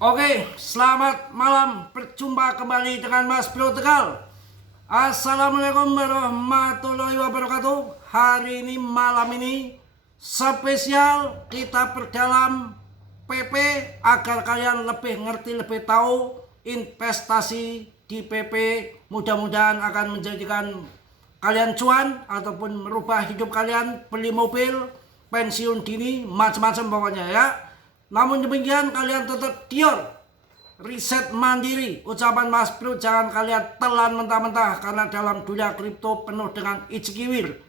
Oke, selamat malam. Berjumpa kembali dengan Mas Bro Tegal. Assalamualaikum warahmatullahi wabarakatuh. Hari ini, malam ini spesial kita perdalam PP agar kalian lebih ngerti, lebih tahu investasi di PP. Mudah-mudahan akan menjadikan kalian cuan ataupun merubah hidup kalian, beli mobil, pensiun dini, macam-macam pokoknya ya. Namun demikian kalian tetap dior, riset mandiri. Ucapan Mas Bro, jangan kalian telan mentah-mentah, karena dalam dunia kripto penuh dengan ijkiwir.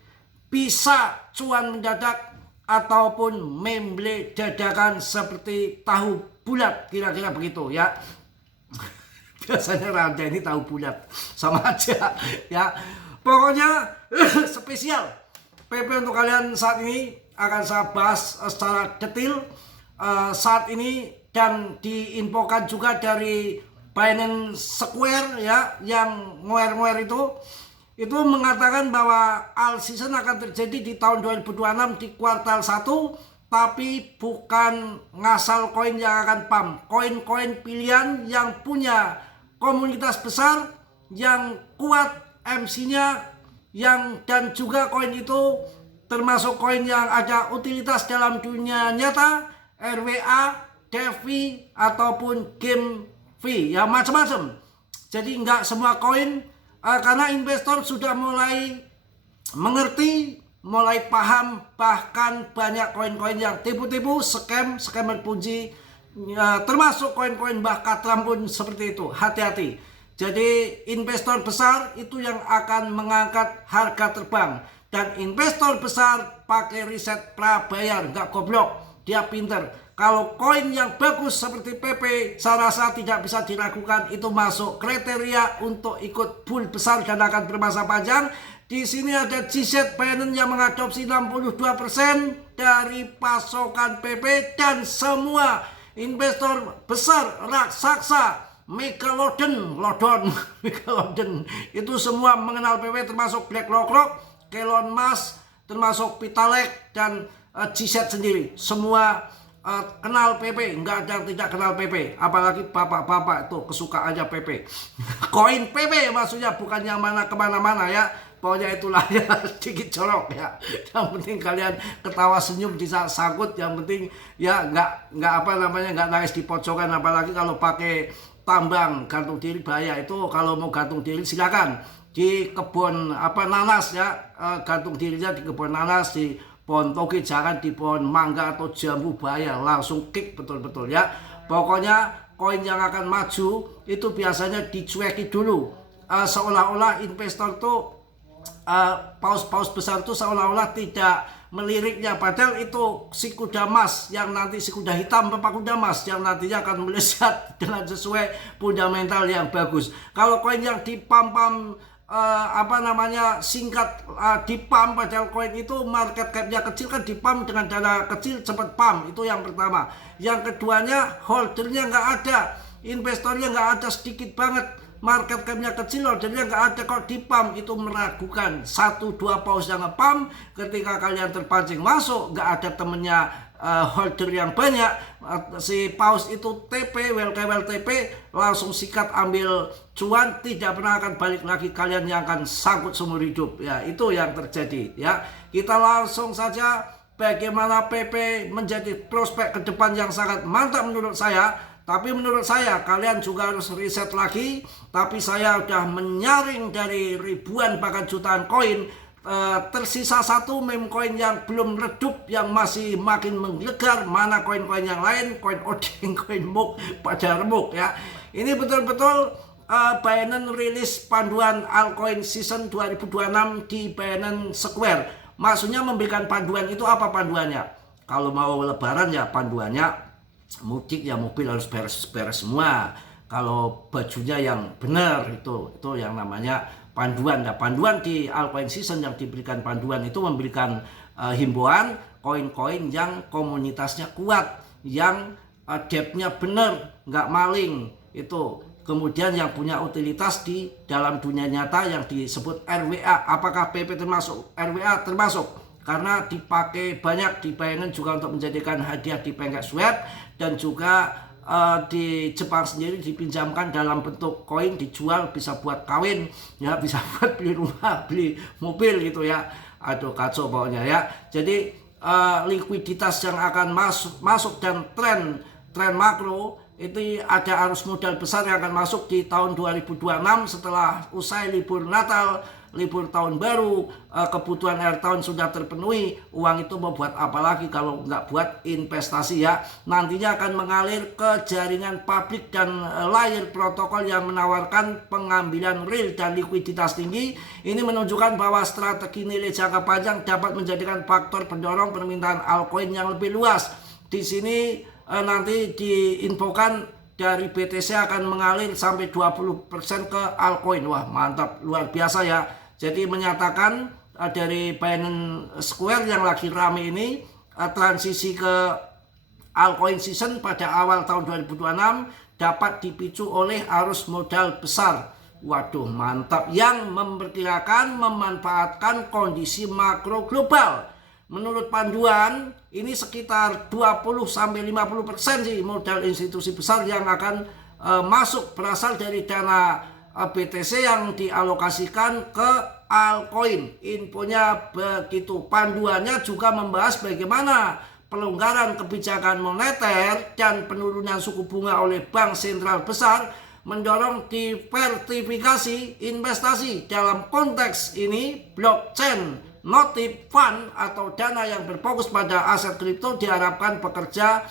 Bisa cuan mendadak ataupun memble dadakan seperti tahu bulat, kira-kira begitu ya. Biasanya raja ini tahu bulat, sama aja ya. Pokoknya spesial PP untuk kalian saat ini akan saya bahas secara detail saat ini, dan diinfokan juga dari Binance Square ya, yang ngoer-ngoer itu mengatakan bahwa all season akan terjadi di tahun 2026 di kuartal 1, tapi bukan ngasal koin yang akan pump. Koin-koin pilihan yang punya komunitas besar, yang kuat MC-nya, dan juga koin itu termasuk koin yang ada utilitas dalam dunia nyata, RWA, DeFi, ataupun game fee, ya macam-macam. Jadi nggak semua koin, karena investor sudah mulai mengerti, mulai paham, bahkan banyak koin-koin yang tipu-tipu, scammer Ponzi, termasuk koin-koin Mbah Katram pun seperti itu. Hati-hati. Jadi investor besar itu yang akan mengangkat harga terbang, dan investor besar pakai riset prabayar, nggak goblok. Dia pinter. Kalau koin yang bagus seperti PP, saya rasa tidak bisa diragukan, itu masuk kriteria untuk ikut bull besar dan akan bermasa panjang. Di sini ada GZ Binance yang mengadopsi 62% dari pasokan PP, dan semua investor besar raksasa Megalodon itu semua mengenal PP, termasuk BlackRock, Elon Musk, termasuk Vitalik, dan GZ sendiri. Semua kenal PP, nggak ada yang tidak kenal PP. Apalagi bapak-bapak itu kesukaannya PP. Koin PP maksudnya, bukan yang mana kemana-mana ya. Pokoknya itulah ya, sedikit jorok ya. Yang penting kalian ketawa senyum di saat sangkut. Yang penting ya nggak nangis di pojokan. Apalagi kalau pakai tambang gantung diri bahaya. Itu kalau mau gantung diri silakan di kebun nanas ya, gantung dirinya di kebun nanas, di pohon toge, jangan di pohon mangga atau jambu, bahaya, langsung kick betul-betul ya. Pokoknya koin yang akan maju itu biasanya dicueki dulu, seolah-olah investor tuh paus-paus besar itu seolah-olah tidak meliriknya, padahal itu si kuda emas yang nanti, si kuda hitam bapak kuda emas yang nantinya akan melesat dengan sesuai fundamental yang bagus. Kalau koin yang dipam-pam singkat dipam, padahal koin itu market capnya kecil, kan dipam dengan dana kecil cepat pam. Itu yang pertama. Yang keduanya, holdernya nggak ada, investornya nggak ada, sedikit banget, market capnya kecil, holdernya nggak ada, kok dipam. Itu meragukan. 1-2 paus yang ngepam, ketika kalian terpancing masuk, nggak ada temennya holder yang banyak, si paus itu TP, well TP, langsung sikat ambil cuan, tidak pernah akan balik lagi, kalian yang akan sangkut seumur hidup ya. Itu yang terjadi ya. Kita langsung saja, bagaimana PP menjadi prospek ke depan yang sangat mantap menurut saya. Tapi menurut saya kalian juga harus riset lagi. Tapi saya udah menyaring dari ribuan bahkan jutaan koin. Tersisa satu meme coin yang belum redup, yang masih makin menggelegar. Mana koin-koin yang lain, koin odeng, koin muk pada remuk ya. Ini betul-betul Binance rilis panduan altcoin season 2026 di Binance Square. Maksudnya memberikan panduan itu apa panduannya? Kalau mau lebaran ya panduannya mudik ya, mobil harus beres-beres semua. Kalau bajunya yang benar, itu yang namanya panduan. Nah, panduan di altcoin season yang diberikan panduan itu memberikan himbauan koin-koin yang komunitasnya kuat, yang depth-nya benar, nggak maling itu. Kemudian yang punya utilitas di dalam dunia nyata yang disebut RWA. Apakah PP termasuk? RWA termasuk. karena dipakai banyak di Binance juga untuk menjadikan hadiah di PancakeSwap dan juga di Jepang sendiri dipinjamkan dalam bentuk koin, dijual, bisa buat kawin ya, bisa buat beli rumah, beli mobil gitu ya. Aduh kacau pokoknya ya. Jadi likuiditas yang akan masuk dan tren makro itu ada arus modal besar yang akan masuk di tahun 2026 setelah usai libur Natal, libur tahun baru, kebutuhan akhir tahun sudah terpenuhi. Uang itu mau buat apa lagi kalau nggak buat investasi ya. Nantinya akan mengalir ke jaringan publik dan layer protokol yang menawarkan pengambilan real dan likuiditas tinggi. Ini menunjukkan bahwa strategi nilai jangka panjang dapat menjadikan faktor pendorong permintaan altcoin yang lebih luas. Di sini nanti diinfokan dari BTC akan mengalir sampai 20% ke altcoin. Wah mantap, luar biasa ya. Jadi menyatakan dari Binance Square yang lagi rame ini, transisi ke altcoin season pada awal tahun 2026 dapat dipicu oleh arus modal besar. Waduh mantap, yang memperkirakan memanfaatkan kondisi makro global. Menurut panduan ini sekitar 20-50% sih modal institusi besar yang akan masuk berasal dari dana BTC yang dialokasikan ke altcoin. Infonya begitu. Panduannya juga membahas bagaimana pelonggaran kebijakan moneter dan penurunan suku bunga oleh bank sentral besar mendorong diversifikasi investasi. Dalam konteks ini blockchain Native Fund atau dana yang berfokus pada aset kripto diharapkan bekerja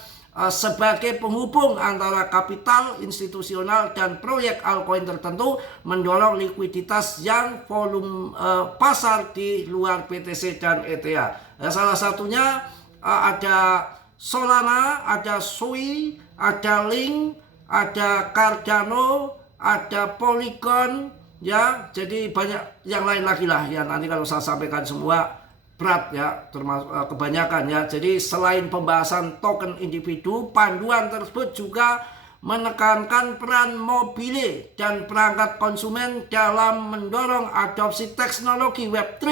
sebagai penghubung antara kapital institusional dan proyek altcoin tertentu, mendorong likuiditas yang volume pasar di luar BTC dan ETH. Salah satunya ada Solana, ada Sui, ada Link, ada Cardano, ada Polygon. Ya, jadi banyak yang lain lagi lah ya, nanti kalau saya sampaikan semua berat ya, termasuk kebanyakan ya. Jadi selain pembahasan token individu, panduan tersebut juga menekankan peran mobile dan perangkat konsumen dalam mendorong adopsi teknologi Web3.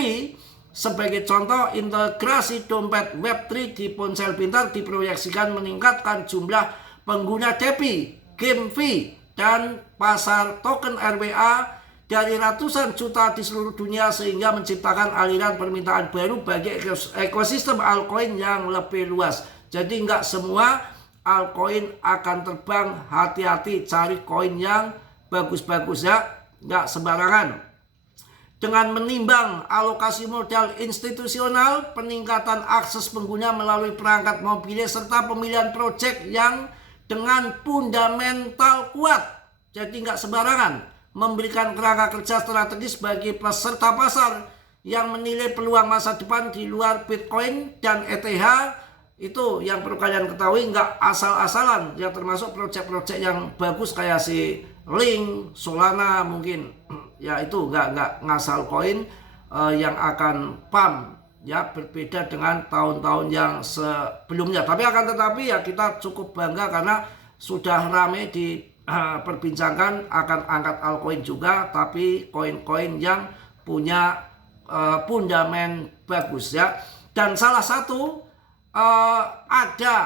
Sebagai contoh, integrasi dompet Web3 di ponsel pintar diproyeksikan meningkatkan jumlah pengguna DeFi, GameFi, dan pasar token RWA dari ratusan juta di seluruh dunia, sehingga menciptakan aliran permintaan baru bagi ekosistem altcoin yang lebih luas. Jadi nggak semua altcoin akan terbang, hati-hati cari koin yang bagus-bagus ya, nggak sembarangan. Dengan menimbang alokasi modal institusional, peningkatan akses pengguna melalui perangkat mobile, serta pemilihan proyek yang dengan fundamental kuat. Jadi nggak sembarangan. Memberikan kerangka kerja strategis bagi peserta pasar yang menilai peluang masa depan di luar Bitcoin dan ETH. Itu yang perlu kalian ketahui, nggak asal-asalan ya, termasuk proyek-proyek yang bagus kayak si Link, Solana mungkin ya, itu nggak ngasal koin yang akan pump ya, berbeda dengan tahun-tahun yang sebelumnya. Tapi akan tetapi ya kita cukup bangga karena sudah rame diperbincangkan akan angkat altcoin juga, tapi koin-koin yang punya fundament bagus ya. Dan salah satu ada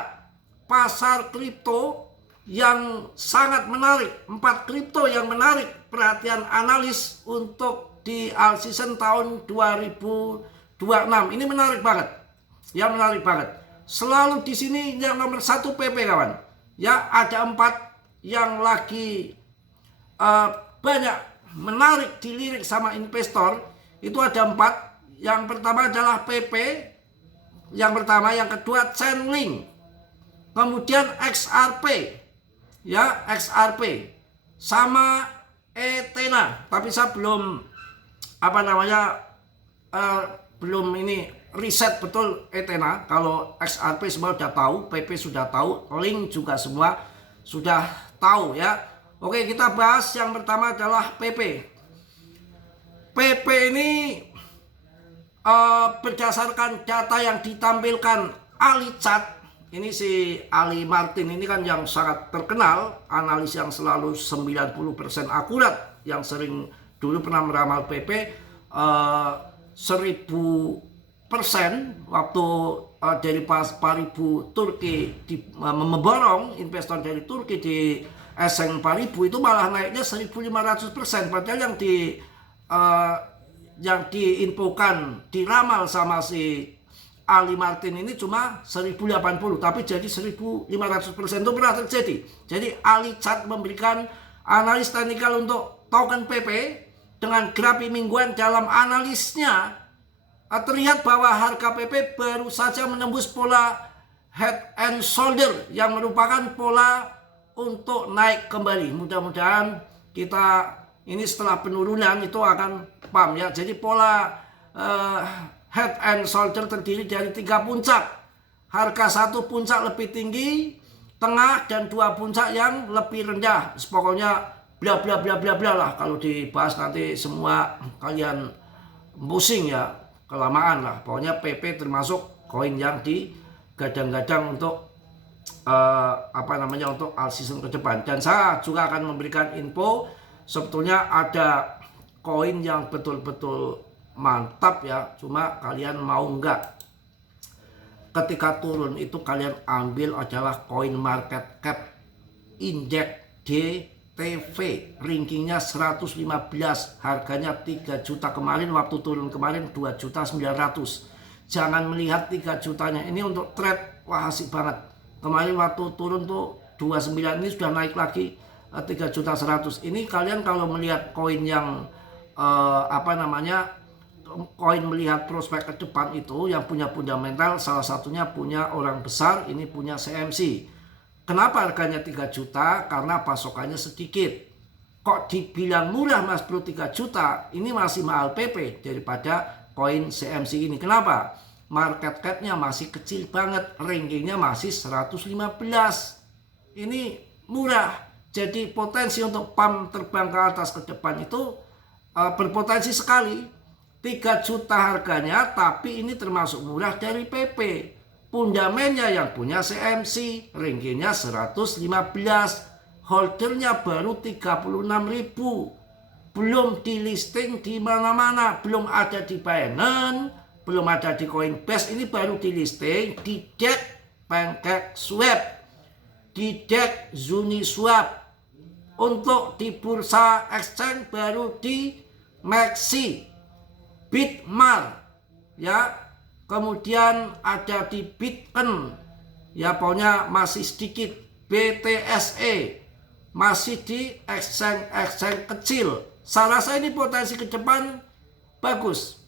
pasar kripto yang sangat menarik, 4 kripto yang menarik perhatian analis untuk di all season tahun 2026. Ini menarik banget ya, menarik banget. Selalu di sini yang nomor 1 PP kawan ya, ada 4 yang lagi banyak menarik dilirik sama investor. Itu ada 4. Yang pertama adalah PP, yang pertama, yang kedua Chainlink, kemudian XRP ya, XRP sama Ethena. Tapi saya belum belum ini riset betul Ethena. Kalau XRP semua sudah tahu, PP sudah tahu, Link juga semua sudah tahu ya. Oke, kita bahas yang pertama adalah PP. PP ini berdasarkan data yang ditampilkan Ali Chart. Ini si Ali Martin ini kan yang sangat terkenal, analis yang selalu 90% akurat, yang sering dulu pernah meramal PP 1000% waktu dari Paribu Turki memborong investor dari Turki di Esen Paribu itu malah naiknya 1.500%, padahal yang diinfokan diramal sama si Ali Martin ini cuma 1080, tapi jadi 1.500%. Itu pernah terjadi. Jadi Ali Chad memberikan analis teknikal untuk token PP dengan grafik mingguan. Dalam analisnya terlihat bahwa harga PP baru saja menembus pola head and shoulder yang merupakan pola untuk naik kembali. Mudah-mudahan kita ini setelah penurunan itu akan paham ya. Jadi pola head and shoulder terdiri dari 3 puncak. Harga 1 puncak lebih tinggi, tengah, dan 2 puncak yang lebih rendah. Pokoknya bla bla bla bla bla lah. Kalau dibahas nanti semua kalian pusing ya, kelamaan lah. Pokoknya PP termasuk koin yang digadang-gadang untuk untuk all season ke depan. Dan saya juga akan memberikan info, sebetulnya ada koin yang betul-betul mantap ya, cuma kalian mau nggak ketika turun itu kalian ambil adalah koin market cap indeks DTV, rankingnya 115, harganya 3 juta kemarin, waktu turun kemarin 2.900.000. Jangan melihat 3 jutanya ini untuk trade, wah asik banget. Kemarin waktu turun tuh 29, ini sudah naik lagi 3.100.000. Ini kalian kalau melihat koin yang koin melihat prospek ke depan itu yang punya fundamental, salah satunya punya orang besar, ini punya CMC. Kenapa harganya 3 juta? Karena pasokannya sedikit. Kok dibilang murah Mas Bro 3 juta? Ini masih mahal PP daripada koin CMC ini. Kenapa? Market cap-nya masih kecil banget, rankingnya masih 115. Ini murah. Jadi potensi untuk pump terbang ke atas ke depan itu berpotensi sekali. 3 juta harganya, tapi ini termasuk murah dari PP. Fundamennya yang punya CMC, rankingnya 115. Holdernya baru 36.000. Belum di listing di mana-mana, belum ada di Binance, belum ada di Coinbase. Ini baru di listing di DEX PancakeSwap, di DEX Uniswap. Untuk di bursa exchange baru di Maxi, Bitmart ya, kemudian ada di Bitcoin ya, pokoknya masih sedikit. BTSE masih di exchange kecil. Saya rasa ini potensi ke depan bagus.